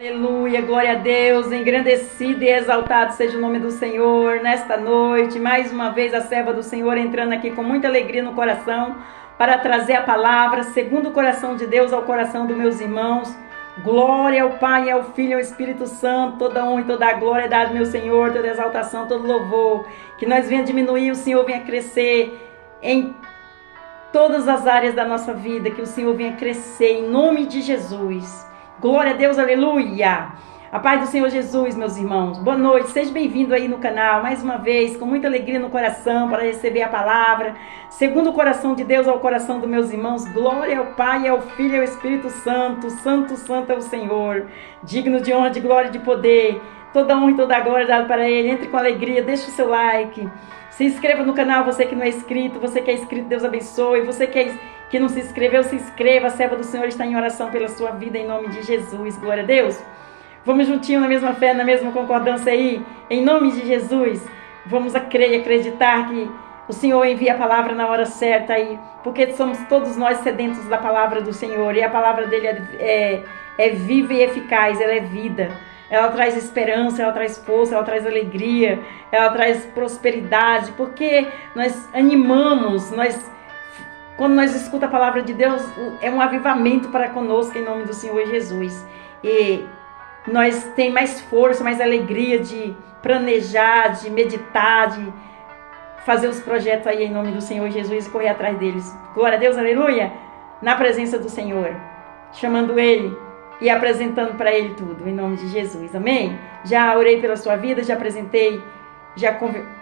Aleluia, glória a Deus, engrandecido e exaltado seja o nome do Senhor nesta noite. Mais uma vez a serva do Senhor entrando aqui com muita alegria no coração para trazer a palavra segundo o coração de Deus ao coração dos meus irmãos. Glória ao Pai, ao Filho e ao Espírito Santo, toda honra e toda a glória é dada, meu Senhor, toda exaltação, todo louvor. Que nós venha diminuir, o Senhor venha crescer em todas as áreas da nossa vida, que o Senhor venha crescer em nome de Jesus. Glória a Deus, aleluia! A paz do Senhor Jesus, meus irmãos. Boa noite, seja bem-vindo aí no canal, mais uma vez, com muita alegria no coração, para receber a palavra, segundo o coração de Deus ao coração dos meus irmãos. Glória ao Pai, ao Filho e ao Espírito Santo. Santo, santo é o Senhor, digno de honra, de glória e de poder. Toda honra e toda a glória dada para Ele. Entre com alegria, deixa o seu like, se inscreva no canal, você que não é inscrito, você que é inscrito, Deus abençoe, você que não se inscreveu, se inscreva. A serva do Senhor está em oração pela sua vida, em nome de Jesus. Glória a Deus. Vamos juntinho na mesma fé, na mesma concordância aí, em nome de Jesus. Vamos crer e acreditar que o Senhor envia a palavra na hora certa aí, porque somos todos nós sedentos da palavra do Senhor, e a palavra dele é viva e eficaz, ela é vida. Ela traz esperança, ela traz força, ela traz alegria, ela traz prosperidade, porque nós animamos, quando nós escutamos a palavra de Deus, é um avivamento para conosco, em nome do Senhor Jesus. E nós temos mais força, mais alegria de planejar, de meditar, de fazer os projetos aí em nome do Senhor Jesus e correr atrás deles. Glória a Deus, aleluia! Na presença do Senhor, chamando Ele e apresentando para Ele tudo, em nome de Jesus, amém? Já orei pela sua vida, já apresentei, já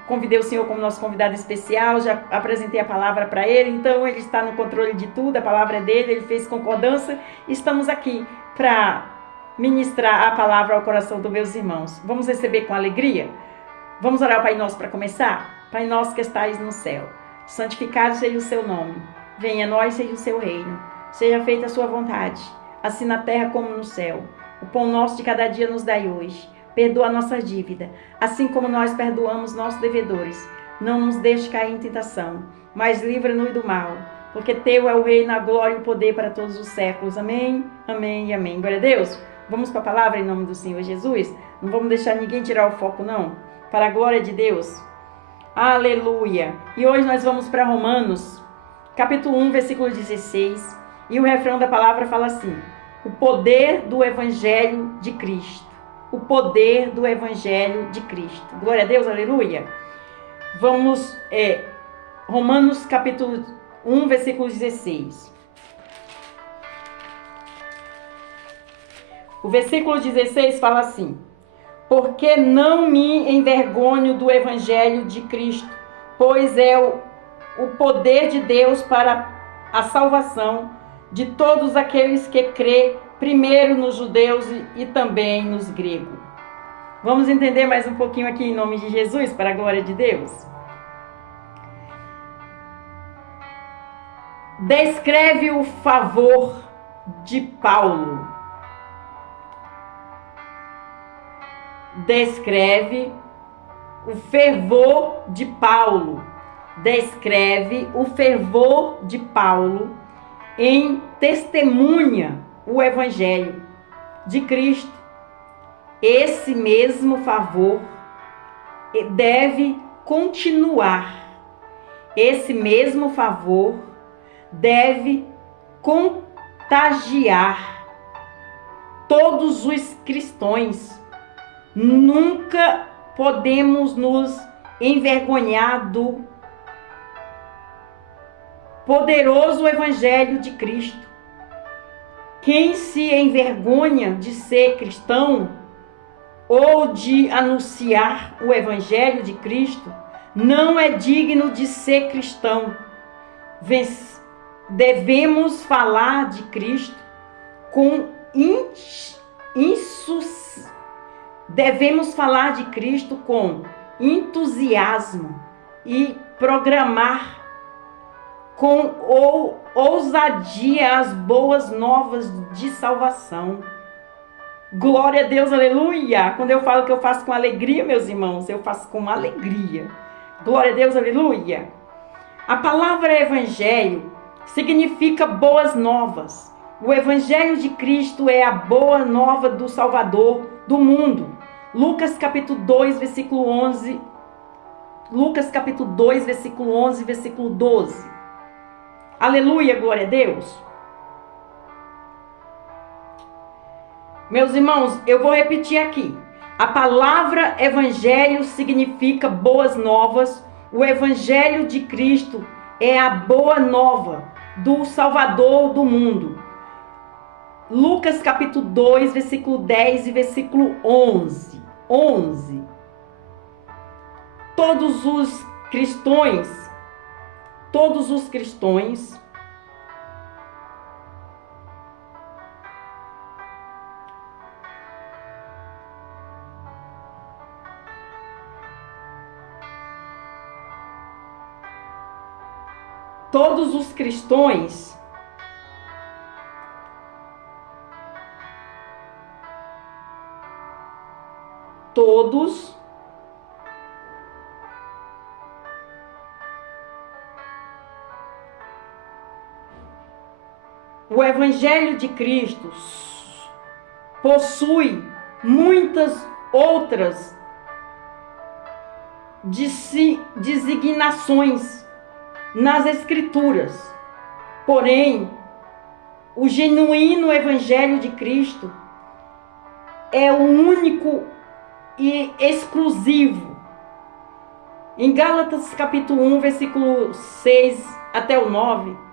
convidei o Senhor como nosso convidado especial, já apresentei a palavra para Ele, então Ele está no controle de tudo, a palavra é dele, Ele fez concordância, estamos aqui para ministrar a palavra ao coração dos meus irmãos. Vamos receber com alegria? Vamos orar ao Pai Nosso para começar? Pai Nosso que estais no céu, santificado seja o seu nome, venha a nós seja o seu reino, seja feita a sua vontade, assim na terra como no céu. O pão nosso de cada dia nos dai hoje. Perdoa a nossa dívida, assim como nós perdoamos nossos devedores. Não nos deixe cair em tentação, mas livra-nos do mal, porque teu é o reino, a glória e o poder para todos os séculos. Amém, amém e amém. Glória a Deus. Vamos para a palavra em nome do Senhor Jesus. Não vamos deixar ninguém tirar o foco, não. Para a glória de Deus. Aleluia. E hoje nós vamos para Romanos, capítulo 1, versículo 16. E o refrão da palavra fala assim: o poder do Evangelho de Cristo. O poder do Evangelho de Cristo. Glória a Deus, aleluia. Vamos, Romanos capítulo 1, versículo 16. O versículo 16 fala assim: porque não me envergonho do Evangelho de Cristo, pois é o poder de Deus para a salvação de todos aqueles que crê, primeiro nos judeus e também nos gregos. Vamos entender mais um pouquinho aqui em nome de Jesus, para a glória de Deus. Descreve o favor de Paulo. Descreve o fervor de Paulo. Descreve o fervor de Paulo em testemunha o Evangelho de Cristo. Esse mesmo favor deve continuar. Esse mesmo favor deve contagiar todos os cristãos. Nunca podemos nos envergonhar do poderoso Evangelho de Cristo. Quem se envergonha de ser cristão ou de anunciar o Evangelho de Cristo não é digno de ser cristão. Devemos falar de Cristo com Devemos falar de Cristo com entusiasmo e programar com ousadia as boas novas de salvação. Glória a Deus, aleluia! Quando eu falo que eu faço com alegria, meus irmãos, eu faço com alegria. Glória a Deus, aleluia! A palavra evangelho significa boas novas O Evangelho de Cristo é a boa nova do Salvador do mundo. Lucas capítulo 2, versículo 11. Lucas capítulo 2, versículo 11, versículo 12. Aleluia, glória a Deus. Meus irmãos, eu vou repetir aqui. A palavra evangelho significa boas novas. O Evangelho de Cristo é a boa nova do Salvador do mundo. Lucas capítulo 2, versículo 10 e versículo 11. Todos os cristãos todos os cristãos o Evangelho de Cristo possui muitas outras designações nas Escrituras. Porém, o genuíno Evangelho de Cristo é o único e exclusivo. Em Gálatas capítulo 1, versículo 6 até o 9,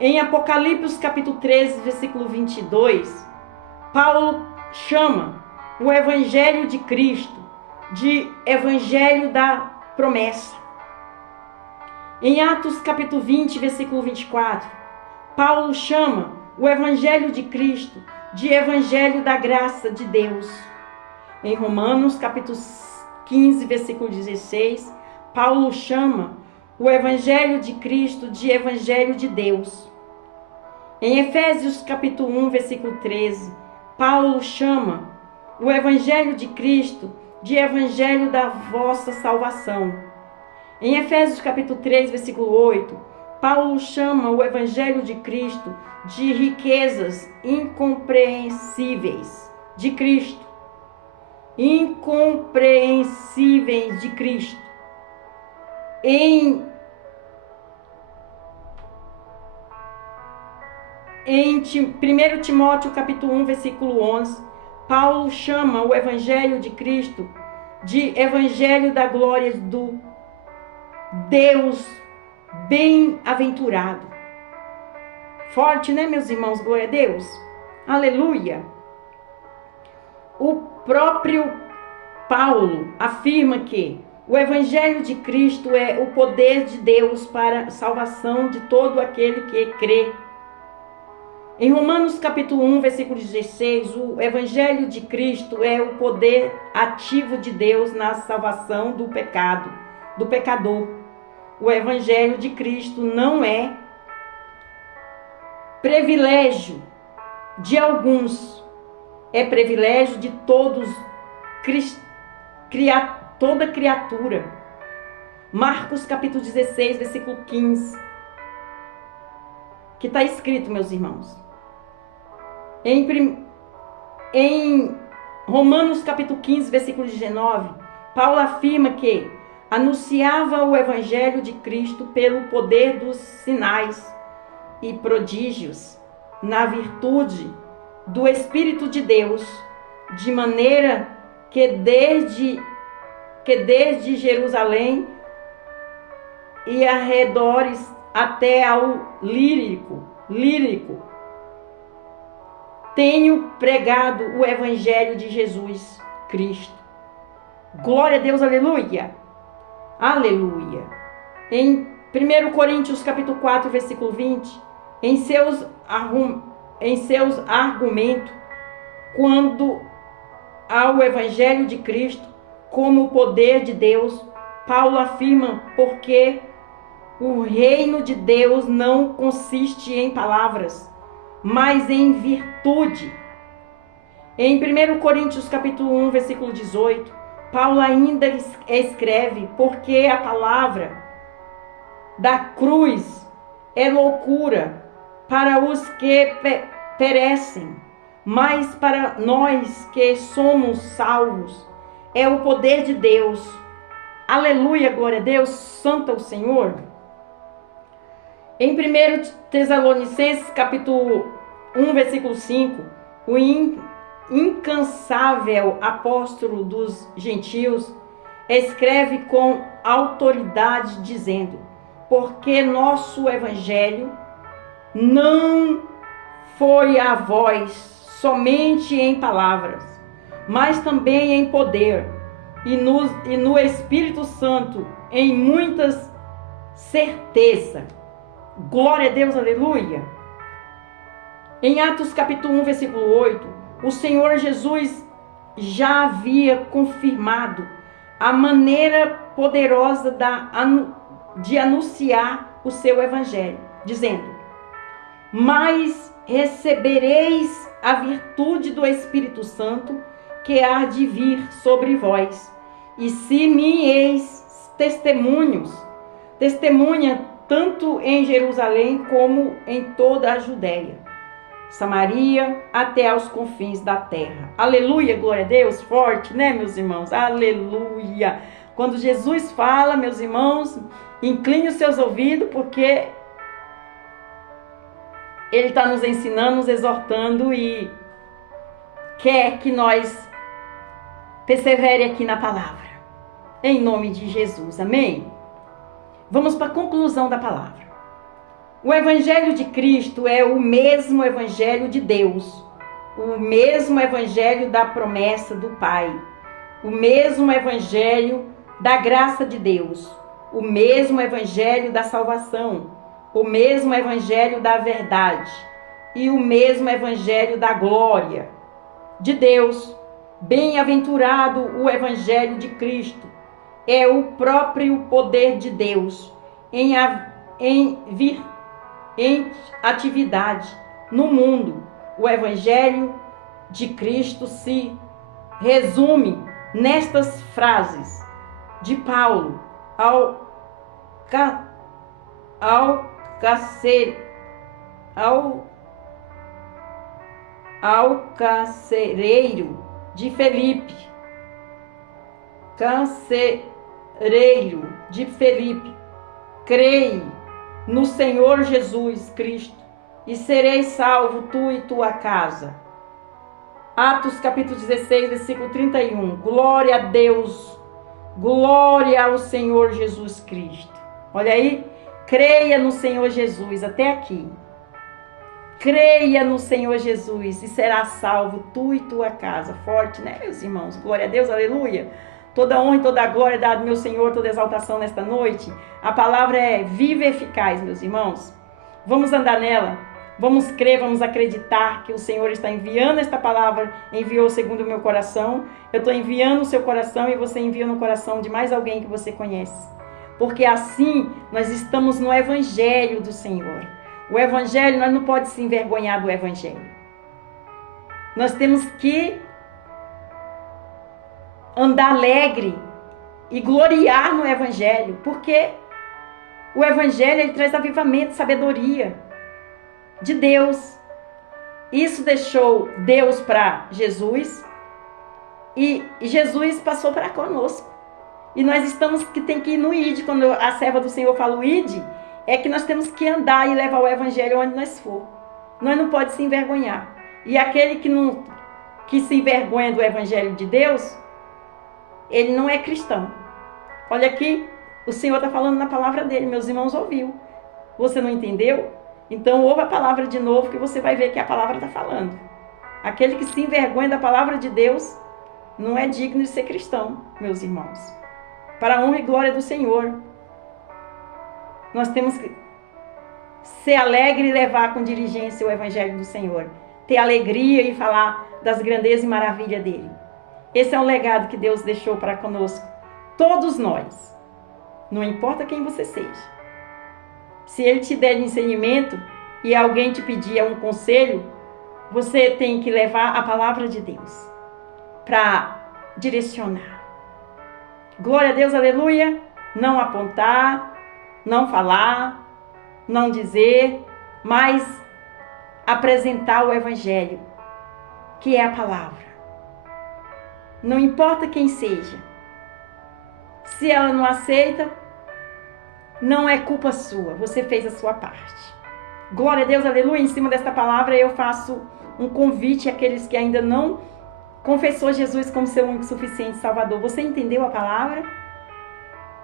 em Apocalipse capítulo 13, versículo 22, Paulo chama o Evangelho de Cristo de Evangelho da promessa. Em Atos capítulo 20, versículo 24, Paulo chama o Evangelho de Cristo de Evangelho da graça de Deus. Em Romanos capítulo 15, versículo 16, Paulo chama o Evangelho de Cristo de Evangelho de Deus. Em Efésios capítulo 1, versículo 13, Paulo chama o Evangelho de Cristo de Evangelho da vossa salvação. Em Efésios capítulo 3, versículo 8, Paulo chama o Evangelho de Cristo de riquezas incompreensíveis de Cristo. Incompreensíveis de Cristo. Em 1 Timóteo capítulo 1, versículo 11, Paulo chama o Evangelho de Cristo de Evangelho da glória do Deus bem-aventurado. Forte, né, meus irmãos? Glória a Deus. Aleluia. O próprio Paulo afirma que o Evangelho de Cristo é o poder de Deus para a salvação de todo aquele que crê. Em Romanos capítulo 1, versículo 16, o Evangelho de Cristo é o poder ativo de Deus na salvação do pecador. O Evangelho de Cristo não é privilégio de alguns, é privilégio de todos, toda criatura. Marcos capítulo 16, versículo 15, que está escrito, meus irmãos. Em Romanos capítulo 15, versículo 19, Paulo afirma que anunciava o Evangelho de Cristo pelo poder dos sinais e prodígios, na virtude do Espírito de Deus, de maneira que desde Jerusalém e arredores até ao lírico, tenho pregado o Evangelho de Jesus Cristo. Glória a Deus, aleluia. Aleluia. Em 1 Coríntios capítulo 4, versículo 20, em seus argumentos, quando ao Evangelho de Cristo como o poder de Deus, Paulo afirma porque o reino de Deus não consiste em palavras, mas em virtude. Em 1 Coríntios capítulo 1, versículo 18, Paulo ainda escreve, porque a palavra da cruz é loucura para os que perecem, mas para nós que somos salvos, é o poder de Deus. Aleluia, glória a Deus, santo é o Senhor. Em 1 Tessalonicenses, capítulo 1, versículo 5, o incansável apóstolo dos gentios escreve com autoridade, dizendo: porque nosso evangelho não foi a vós somente em palavras, mas também em poder, e no Espírito Santo, em muitas certeza. Glória a Deus, aleluia. Em Atos capítulo 1, versículo 8, o Senhor Jesus já havia confirmado a maneira poderosa de anunciar o seu evangelho, dizendo: mas recebereis a virtude do Espírito Santo, que há de vir sobre vós, e se me eis testemunha tanto em Jerusalém como em toda a Judéia, Samaria, até aos confins da terra. Aleluia, glória a Deus, forte, né, meus irmãos? Aleluia. Quando Jesus fala, meus irmãos, incline os seus ouvidos, porque Ele está nos ensinando, nos exortando e quer que nós persevere aqui na palavra. Em nome de Jesus, amém? Vamos para a conclusão da palavra. O Evangelho de Cristo é o mesmo Evangelho de Deus, o mesmo Evangelho da promessa do Pai, o mesmo Evangelho da graça de Deus, o mesmo Evangelho da salvação, o mesmo Evangelho da verdade e o mesmo Evangelho da glória de Deus. Bem-aventurado o Evangelho de Cristo, é o próprio poder de Deus em atividade no mundo. O Evangelho de Cristo se resume nestas frases de Paulo ao carcereiro de Filipe. Carcereiro de Filipe, crei no Senhor Jesus Cristo e sereis salvo tu e tua casa. Atos capítulo 16, versículo 31. Glória a Deus, glória ao Senhor Jesus Cristo. Olha aí, creia no Senhor Jesus, até aqui. Creia no Senhor Jesus e será salvo tu e tua casa. Forte, né, meus irmãos? Glória a Deus, aleluia. Toda honra e toda a glória dada ao meu Senhor, toda exaltação nesta noite. A palavra é viva e eficaz, meus irmãos. Vamos andar nela, vamos crer, vamos acreditar que o Senhor está enviando esta palavra, enviou segundo o meu coração. Eu estou enviando o seu coração e você envia no coração de mais alguém que você conhece. Porque assim nós estamos no Evangelho do Senhor. O Evangelho, nós não podemos se envergonhar do Evangelho. Nós temos que andar alegre e gloriar no Evangelho, porque o Evangelho ele traz avivamento, sabedoria de Deus. Isso deixou Deus para Jesus e Jesus passou para conosco. E nós tem que ir no ID. Quando a serva do Senhor fala o ID, é que nós temos que andar e levar o Evangelho onde nós for. Nós não podemos se envergonhar. E aquele que se envergonha do Evangelho de Deus, ele não é cristão. Olha aqui, o Senhor está falando na palavra dele, meus irmãos ouviu. Você não entendeu? Então ouve a palavra de novo que você vai ver que a palavra está falando. Aquele que se envergonha da palavra de Deus não é digno de ser cristão, meus irmãos. Para a honra e glória do Senhor. Nós temos que ser alegre e levar com diligência o Evangelho do Senhor. Ter alegria e falar das grandezas e maravilhas dele. Esse é um legado que Deus deixou para conosco. Todos nós. Não importa quem você seja. Se Ele te der discernimento e alguém te pedir um conselho, você tem que levar a palavra de Deus para direcionar. Glória a Deus, aleluia. Não apontar, não falar, não dizer, mas apresentar o Evangelho, que é a palavra. Não importa quem seja. Se ela não aceita, não é culpa sua. Você fez a sua parte. Glória a Deus, aleluia. Em cima desta palavra eu faço um convite àqueles que ainda não confessou Jesus como seu único suficiente Salvador. Você entendeu a palavra?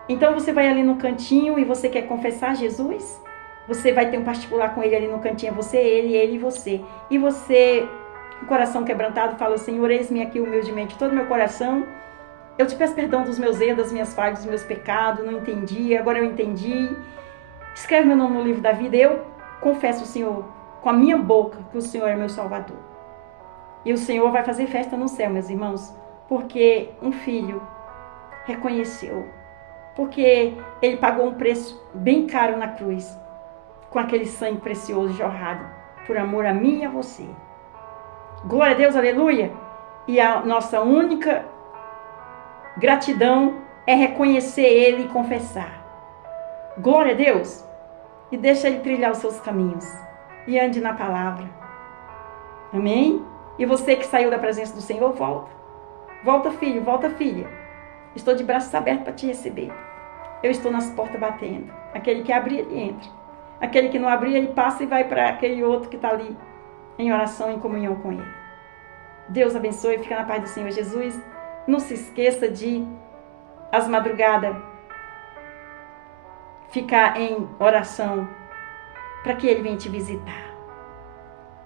Então você vai ali no cantinho e você quer confessar Jesus? Você vai ter um particular com ele ali no cantinho. Você, ele e você. E você, com o coração quebrantado, fala: Senhor, eis-me aqui humildemente, todo meu coração. Eu te peço perdão dos meus erros, das minhas falhas, dos meus pecados. Não entendi, agora eu entendi. Escreve meu nome no livro da vida. Eu confesso, Senhor, com a minha boca, que o Senhor é meu Salvador. E o Senhor vai fazer festa no céu, meus irmãos, porque um filho reconheceu, porque ele pagou um preço bem caro na cruz, com aquele sangue precioso jorrado, por amor a mim e a você. Glória a Deus, aleluia! E a nossa única gratidão é reconhecer ele e confessar. Glória a Deus! E deixa ele trilhar os seus caminhos. E ande na palavra. Amém? E você que saiu da presença do Senhor, volta. Volta, filho, volta, filha. Estou de braços abertos para te receber. Eu estou nas portas batendo. Aquele que abrir, ele entra. Aquele que não abrir, ele passa e vai para aquele outro que está ali em oração, em comunhão com ele. Deus abençoe, fica na paz do Senhor Jesus. Não se esqueça de, às madrugadas, ficar em oração para que ele venha te visitar.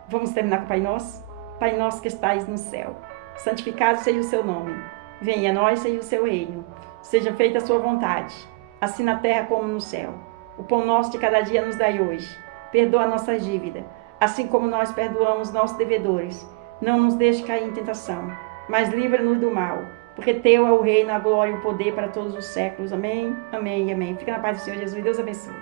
Vamos terminar com o Pai Nosso? Pai nosso que estais no céu, santificado seja o seu nome. Venha a nós, seja o seu reino. Seja feita a sua vontade, assim na terra como no céu. O pão nosso de cada dia nos dai hoje. Perdoa a nossa dívida, assim como nós perdoamos nossos devedores. Não nos deixe cair em tentação, mas livra-nos do mal. Porque teu é o reino, a glória e o poder para todos os séculos. Amém, amém e amém. Fica na paz do Senhor Jesus. Deus abençoe.